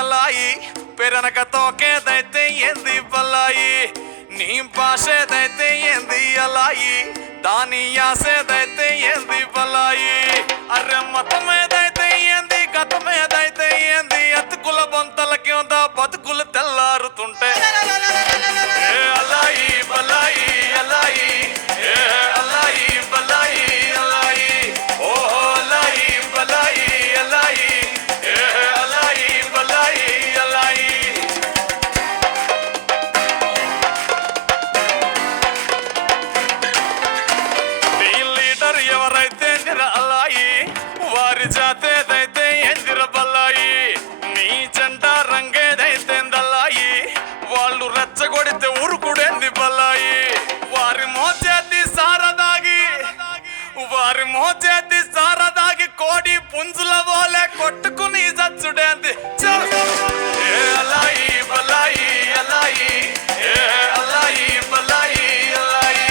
అలాయి పెరనక తోకేదైతే ఏంది బలాయి నీ భాషేదైతే ఏంది అలాయి దాని యాసేదైతే ఏంది బలాయి అర్రె మతమేదైతే ఏంది గతమేదైతే ఏంది ఎత్తుకుల బొంతలకి ఉందా బతుకులు తెల్లారుతుంటే అలాయి బలాయి అలాయి అలాయి బలాయి అలాయి ఓ అలాయి బలాయి అలాయి అలాయి బలాయి అలాయి నీ లీడర్ ఎవరైతే అలాయి వారి జాతేదైతే ఎందిర బలాయి నీ జెండా రంగేదైతే దలాయి వాళ్ళు రెచ్చగొడితే ఉరుకుడేంది బలాయి వారి మోచేతి సారదాగి కోడి పుంజుల వోలే కొట్టుకుని చచ్చుడేంది అలాయి బలాయి అలాయి అలాయి బలాయి అలాయి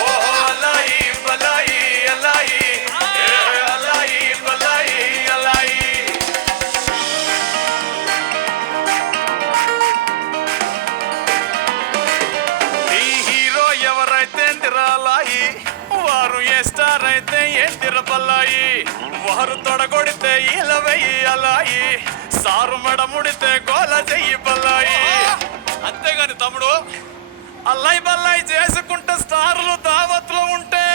ఓ అలాయి బలాయి అలాయి అలాయి బలాయి అలాయి ఈ హీరో ఎవరైతే తిరాలాయి వారు ఏ స్టార్ అయితే ఏం తిరపల్లాయి వారు తొడగొడితే ఇలవెయ్యి అలాయి సారు మెడముడితే గోల చెయ్యి బల్లాయి అంతేగాని తమ్ముడు అల్లాయి బల్లాయి చేసుకుంటే స్టార్లు దావత్లో ఉంటే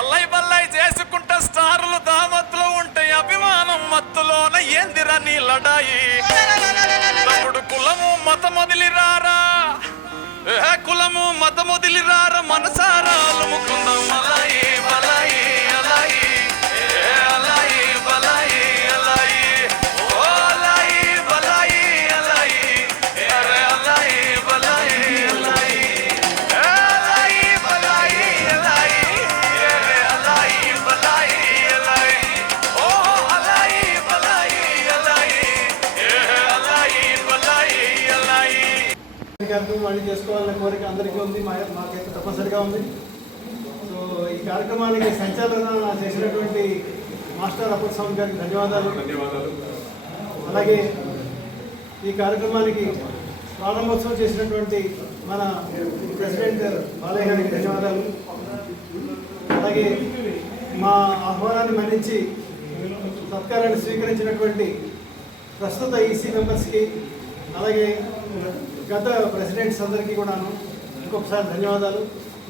అల్లాయి బల్లాయి చేసుకుంటే స్టార్లు దావత్లో ఉంటే అభిమానం మత్తులోన ఏందిరా నీ లడాయి తమ్ముడు కులము మతమొదిలిరారా కులము మతమొదిలిరారా మనసారా అలుముకుందాం అలాయి బలాయి అలాయి అలాయి బలాయి అలాయి ఓ అలాయి బలాయి అలాయి అలాయి బలాయి అలాయి అలాయి బలాయి అలాయి అలాయి బలాయి అలాయి ఓ అలాయి బలాయి అలాయి అలాయి బలాయి అలాయి మళ్ళీ చేసుకోవాలనే కోరిక అందరికీ ఉంది, మాకైతే తప్పనిసరిగా ఉంది. సో ఈ కార్యక్రమానికి సంచాలన చేసినటువంటి మాస్టర్ అప్పటి స్వామి గారికి ధన్యవాదాలు. అలాగే ఈ కార్యక్రమానికి ప్రారంభోత్సవం చేసినటువంటి మన ప్రెసిడెంట్ బాలయ్య గారికి ధన్యవాదాలు. అలాగే మా ఆహ్వానాన్ని మన్నించి సత్కారాన్ని స్వీకరించినటువంటి ప్రస్తుత ఈసీ మెంబర్స్కి అలాగే గత ప్రెసిడెంట్స్ అందరికీ కూడాను ఇంకొకసారి ధన్యవాదాలు.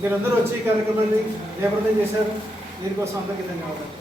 మీరందరూ వచ్చి ఈ కార్యక్రమాన్ని జయప్రదం చేశారు. దీనికోసం అందరికీ ధన్యవాదాలు.